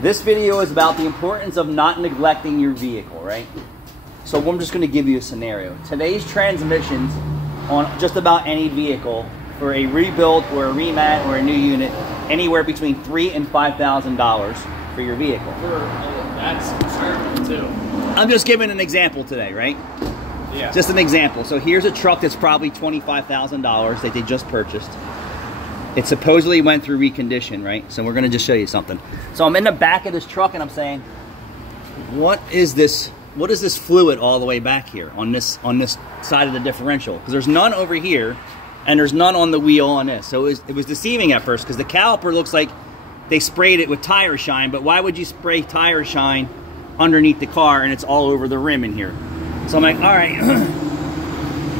This video is about the importance of not neglecting your vehicle, right? So I'm just going to give you a scenario. Today's transmissions on just about any vehicle for a rebuild or a remat or a new unit, anywhere between $3,000 and $5,000 for your vehicle. That's conservative too. I'm just giving an example today, right? Yeah. Just an example. So here's a truck that's probably $25,000 that they just purchased. It supposedly went through recondition, right? So we're going to just show you something. So I'm in the back of this truck and I'm saying, what is this? What is this fluid all the way back here on this side of the differential? Because there's none over here, and there's none on the wheel on this. So it was deceiving at first because the caliper looks like they sprayed it with tire shine. But why would you spray tire shine underneath the car and it's all over the rim in here? So I'm like, all right.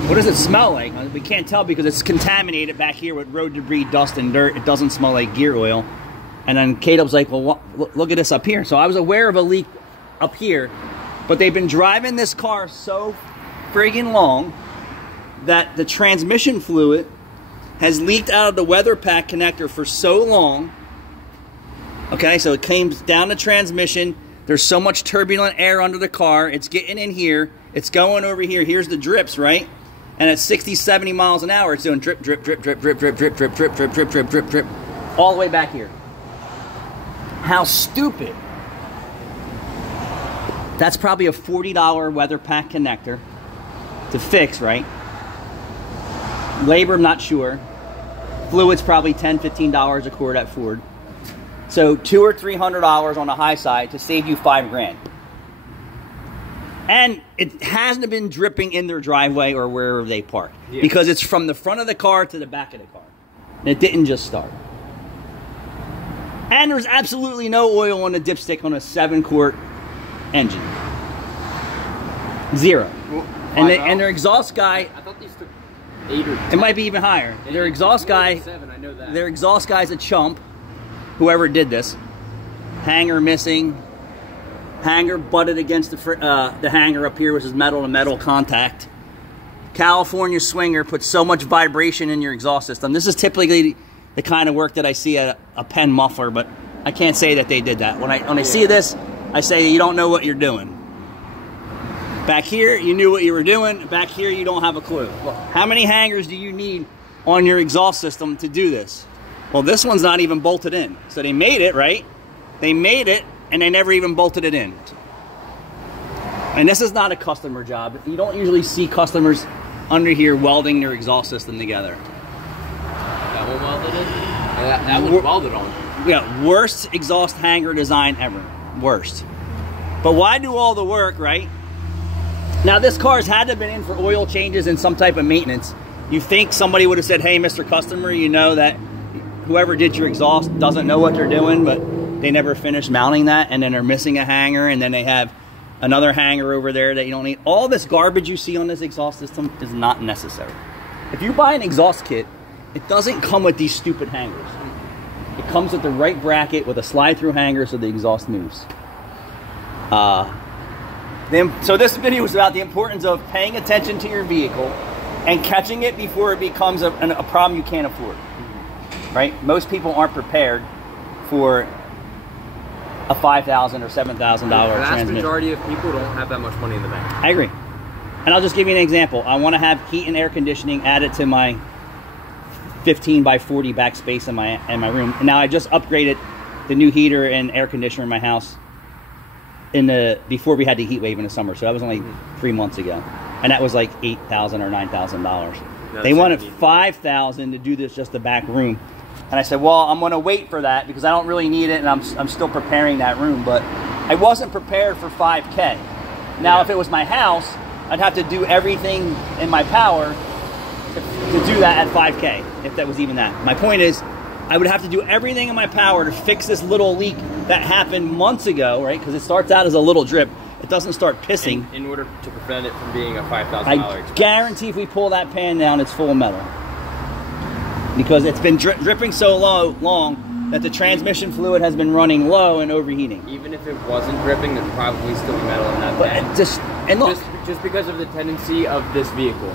What does it smell like? We can't tell because it's contaminated back here with road debris, dust, and dirt. It doesn't smell like gear oil. And then Caleb's like, well, look at this up here. So I was aware of a leak up here, but they've been driving this car so friggin' long that the transmission fluid has leaked out of the weather pack connector for so long. Okay, so it came down the transmission. There's so much turbulent air under the car. It's getting in here. It's going over here. Here's the drips, right? And at 60, 70 miles an hour, it's doing drip, drip, drip, drip, drip, drip, drip, drip, drip, drip, drip, drip, drip, drip, all the way back here. How stupid. That's probably a $40 weather pack connector to fix, right? Labor, I'm not sure. Fluid's probably $10, $15 a quart at Ford. So $200 or $300 on the high side to save you $5 grand. And it hasn't been dripping in their driveway or wherever they park. Yeah. Because it's from the front of the car to the back of the car. And it didn't just start. And there's absolutely no oil on the dipstick on a 7-quart engine. Zero. Well, and their exhaust guy... I thought these took 8 or 10. It might be even higher. Their exhaust guy... 7, I know that. Their exhaust guy's a chump. Whoever did this. Hanger missing. Hanger butted against the hanger up here, which is metal to metal contact. California Swinger puts so much vibration in your exhaust system. This is typically the kind of work that I see at a Penn muffler, but I can't say that they did that. When I see this, I say you don't know what you're doing. Back here, you knew what you were doing. Back here, you don't have a clue. How many hangers do you need on your exhaust system to do this? Well, this one's not even bolted in. So they made it, right? They made it, and they never even bolted it in. And this is not a customer job. You don't usually see customers under here welding their exhaust system together. That one welded in? That was welded on. Yeah, worst exhaust hanger design ever. Worst. But why do all the work, right? Now, this car's had to have been in for oil changes and some type of maintenance. You think somebody would have said, hey, Mr. Customer, you know that whoever did your exhaust doesn't know what they're doing, but they never finished mounting that, and then they're missing a hanger, and then they have another hanger over there that you don't need. All this garbage you see on this exhaust system is not necessary. If you buy an exhaust kit, it doesn't come with these stupid hangers. It comes with the right bracket with a slide-through hanger so the exhaust moves. So this video is about the importance of paying attention to your vehicle and catching it before it becomes a problem you can't afford. Right? Most people aren't prepared for a $5,000 or $7,000 transmission. The vast majority of people don't have that much money in the bank. I agree. And I'll just give you an example. I want to have heat and air conditioning added to my 15 by 40 back space in my room. And now I just upgraded the new heater and air conditioner in my house before we had the heat wave in the summer. So that was only 3 months ago. And that was like $8,000 or $9,000. They wanted $5,000 to do this just the back room. And I said, well, I'm going to wait for that because I don't really need it, and I'm still preparing that room. But I wasn't prepared for $5K. Now, if it was my house, I'd have to do everything in my power to do that at $5K, if that was even that. My point is, I would have to do everything in my power to fix this little leak that happened months ago, right? Because it starts out as a little drip. It doesn't start pissing. In order to prevent it from being a $5,000 expense. I guarantee if we pull that pan down, it's full of metal. Because it's been dripping so long that the transmission fluid has been running low and overheating. Even if it wasn't dripping, there's probably still metal in that pan. Look, just because of the tendency of this vehicle.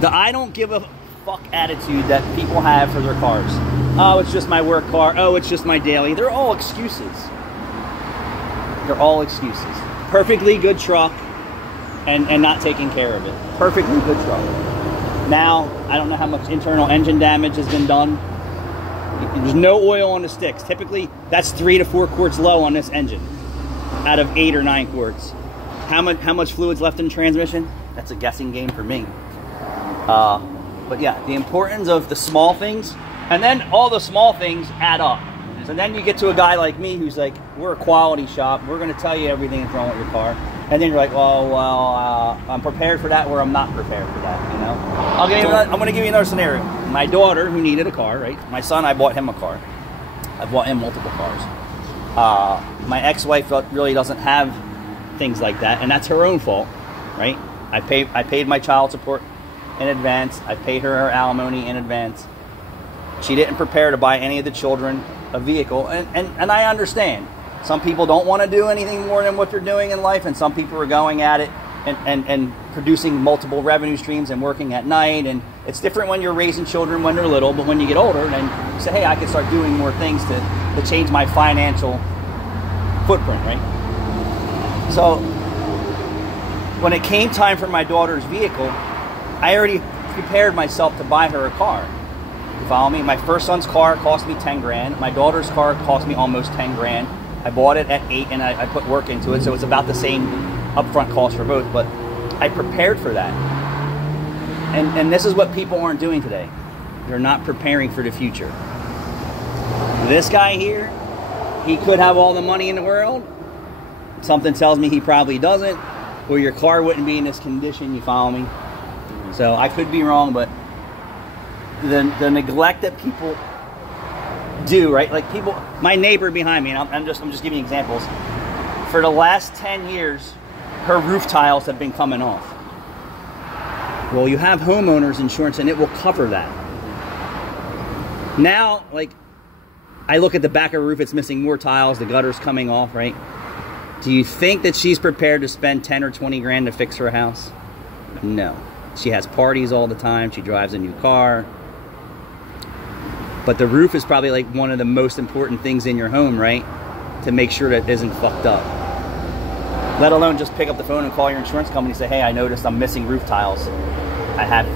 The I don't give a fuck attitude that people have for their cars. Oh, it's just my work car. Oh, it's just my daily. They're all excuses. They're all excuses. Perfectly good truck and not taking care of it. Perfectly good truck. Now, I don't know how much internal engine damage has been done. There's no oil on the sticks. Typically, that's 3 to 4 quarts low on this engine out of 8 or 9 quarts. How much fluid's left in the transmission? That's a guessing game for me. But yeah, the importance of the small things, and then all the small things add up. So then you get to a guy like me who's like, we're a quality shop. We're going to tell you everything that's wrong with your car. And then you're like, oh, well, I'm prepared for that, or I'm not prepared for that, you know? I'm going to give you another scenario. My daughter, who needed a car, right? My son, I bought him a car. I bought him multiple cars. My ex-wife really doesn't have things like that, and that's her own fault, right? I paid my child support in advance. I paid her alimony in advance. She didn't prepare to buy any of the children a vehicle, and I understand. Some people don't want to do anything more than what they're doing in life, and some people are going at it and producing multiple revenue streams and working at night. And it's different when you're raising children when they're little, but when you get older, then you say, hey, I can start doing more things to change my financial footprint, right? So when it came time for my daughter's vehicle, I already prepared myself to buy her a car. You follow me? My first son's car cost me 10 grand. My daughter's car cost me almost 10 grand. I bought it at 8 and I put work into it, so it's about the same upfront cost for both, but I prepared for that. And this is what people aren't doing today. They're not preparing for the future. This guy here, he could have all the money in the world. Something tells me he probably doesn't, or your car wouldn't be in this condition, you follow me? So I could be wrong, but the neglect that people do, right? Like people, my neighbor behind me, and I'm just giving you examples. For the last 10 years, her roof tiles have been coming off. Well, you have homeowners insurance and it will cover that. Now, like, I look at the back of her roof, it's missing more tiles, the gutter's coming off, right? Do you think that she's prepared to spend 10 or 20 grand to fix her house? No. She has parties all the time, she drives a new car. But the roof is probably like one of the most important things in your home, right? To make sure that it isn't fucked up. Let alone just pick up the phone and call your insurance company and say, hey, I noticed I'm missing roof tiles. I have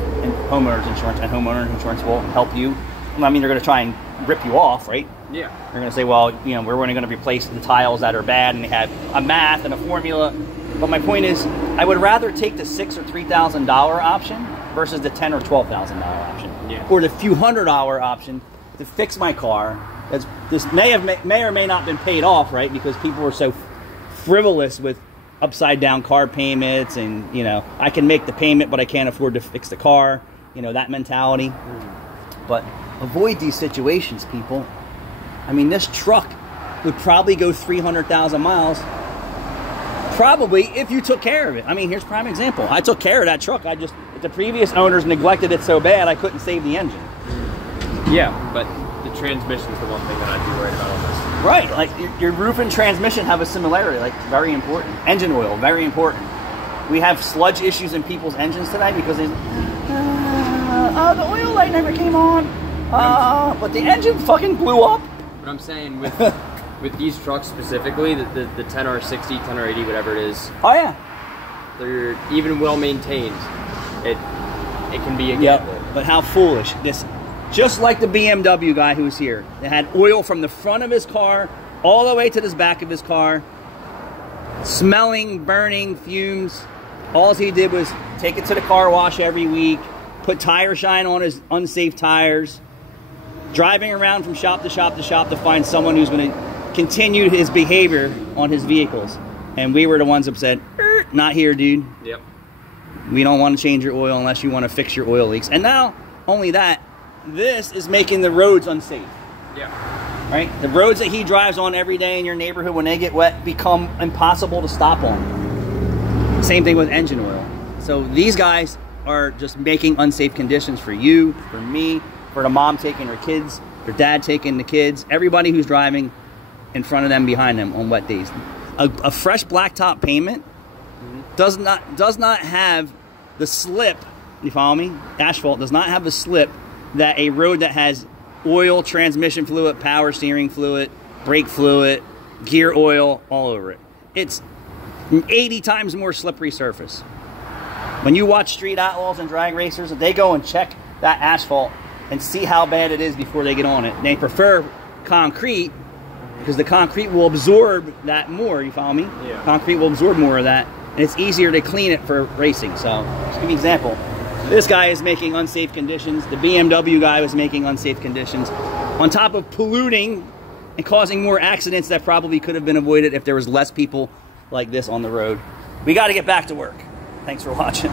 homeowner's insurance, and homeowner's insurance will help you. I mean, they're going to try and rip you off, right? Yeah. They're going to say, well, you know, we're only going to replace the tiles that are bad, and they have a math and a formula. But my point is, I would rather take the $6,000 or $3,000 option versus the $10,000 or $12,000 option. Yeah. Or the few $100 option to fix my car. This may or may not have been paid off, right? Because people were so frivolous with upside down car payments, and you know, I can make the payment but I can't afford to fix the car, you know, that mentality. But avoid these situations, people. I mean, this truck would probably go 300,000 miles probably if you took care of it. I mean, here's a prime example. I took care of that truck. The previous owners neglected it so bad I couldn't save the engine. Yeah, but the transmission is the one thing that I'd be worried about on this. Right, like your roof and transmission have a similarity, like very important. Engine oil, very important. We have sludge issues in people's engines today because the oil light never came on. But the engine fucking blew up. But I'm saying with these trucks specifically, the 10R60, 10R80, whatever it is. Oh yeah. They're even well maintained. It can be a gamble. Yeah, but how foolish. This, just like the BMW guy who's here. They had oil from the front of his car all the way to the back of his car. Smelling, burning, fumes. All he did was take it to the car wash every week, put tire shine on his unsafe tires, driving around from shop to shop to shop to find someone who's going to continue his behavior on his vehicles. And we were the ones that said, not here, dude. Yep. We don't want to change your oil unless you want to fix your oil leaks. And now, only that, this is making the roads unsafe. Yeah. Right? The roads that he drives on every day in your neighborhood, when they get wet, become impossible to stop on. Same thing with engine oil. So these guys are just making unsafe conditions for you, for me, for the mom taking her kids, their dad taking the kids, everybody who's driving in front of them, behind them on wet days. A fresh blacktop pavement does not have the slip, you follow me? Asphalt does not have the slip that a road that has oil, transmission fluid, power steering fluid, brake fluid, gear oil all over it. it's 80 times more slippery surface. When you watch street outlaws and drag racers, they go and check that asphalt and see how bad it is before they get on it. They prefer concrete because the concrete will absorb that more, you follow me? Yeah. Concrete will absorb more of that, and it's easier to clean it for racing. So, just give you an example. This guy is making unsafe conditions. The BMW guy was making unsafe conditions. On top of polluting and causing more accidents that probably could have been avoided if there was less people like this on the road. We got to get back to work. Thanks for watching.